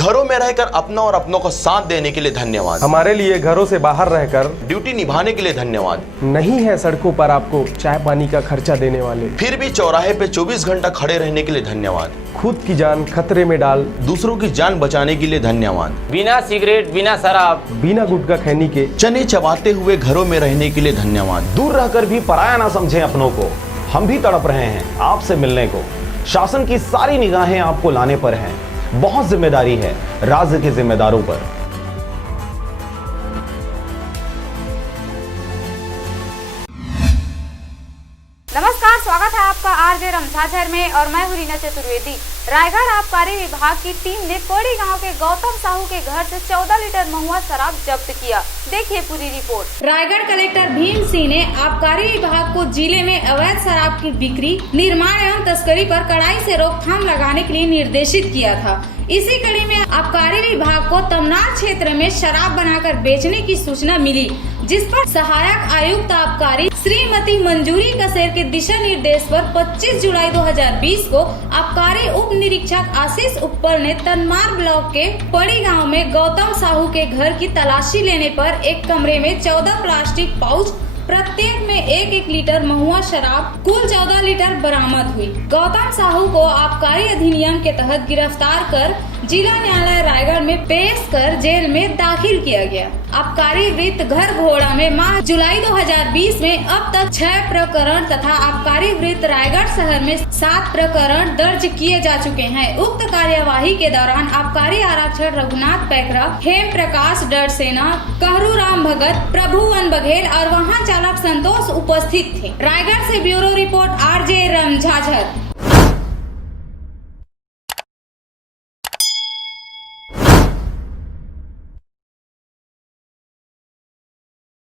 घरों में रहकर अपना और अपनों को साथ देने के लिए धन्यवाद। हमारे लिए घरों से बाहर रहकर ड्यूटी निभाने के लिए धन्यवाद। नहीं है सड़कों पर आपको चाय पानी का खर्चा देने वाले, फिर भी चौराहे पे 24 घंटा खड़े रहने के लिए धन्यवाद। खुद की जान खतरे में डाल दूसरों की जान बचाने के लिए धन्यवाद। बिना सिगरेट, बिना शराब, बिना गुटखा खैनी के चने चबाते हुए घरों में रहने के लिए धन्यवाद। दूर रहकर भी पराया ना समझें अपनों को। हम भी तड़प रहे हैं आपसे मिलने को। शासन की सारी निगाहें आपको लाने पर हैं। बहुत जिम्मेदारी है राज्य के जिम्मेदारों पर। नमस्कार, स्वागत है आपका आरजे रमझाझर में और मैं हूं रीना चतुर्वेदी। रायगढ़ आबकारी विभाग की टीम ने पड़ी गांव के गौतम साहू के घर से 14 लीटर महुआ शराब जब्त किया। देखिए पूरी रिपोर्ट। रायगढ़ कलेक्टर भीम सिंह ने आबकारी विभाग को जिले में अवैध शराब की बिक्री, निर्माण एवं तस्करी पर कड़ाई से रोकथाम लगाने के लिए निर्देशित किया था। इसी कड़ी में आबकारी विभाग को तमनार क्षेत्र में शराब बनाकर बेचने की सूचना मिली, जिस पर सहायक आयुक्त आबकारी श्रीमती मंजूरी कसेर के दिशा निर्देश पर 25 जुलाई 2020 को आबकारी उप निरीक्षक आशीष उप्पर ने तनमार ब्लॉक के पड़ी गांव में गौतम साहू के घर की तलाशी लेने पर एक कमरे में 14 प्लास्टिक पाउच, प्रत्येक में 1-1 लीटर महुआ शराब कुल 14 लीटर बरामद हुई। गौतम साहू को आबकारी अधिनियम के तहत गिरफ्तार कर जिला न्यायालय रायगढ़ में पेश कर जेल में दाखिल किया गया। आबकारी वृत्त घर घोड़ा में माह जुलाई 2020 में अब तक 6 प्रकरण तथा आबकारी वृत्त रायगढ़ शहर में 7 प्रकरण दर्ज किए जा चुके हैं। उक्त कार्यवाही के दौरान आबकारी आरक्षक रघुनाथ पैकरा, हेम प्रकाश डरसेना, कहरू राम भगत, प्रभुवन बघेल और वाहन चालक संतोष उपस्थित थे। रायगढ़ से ब्यूरो रिपोर्ट आरजे रमझाझर।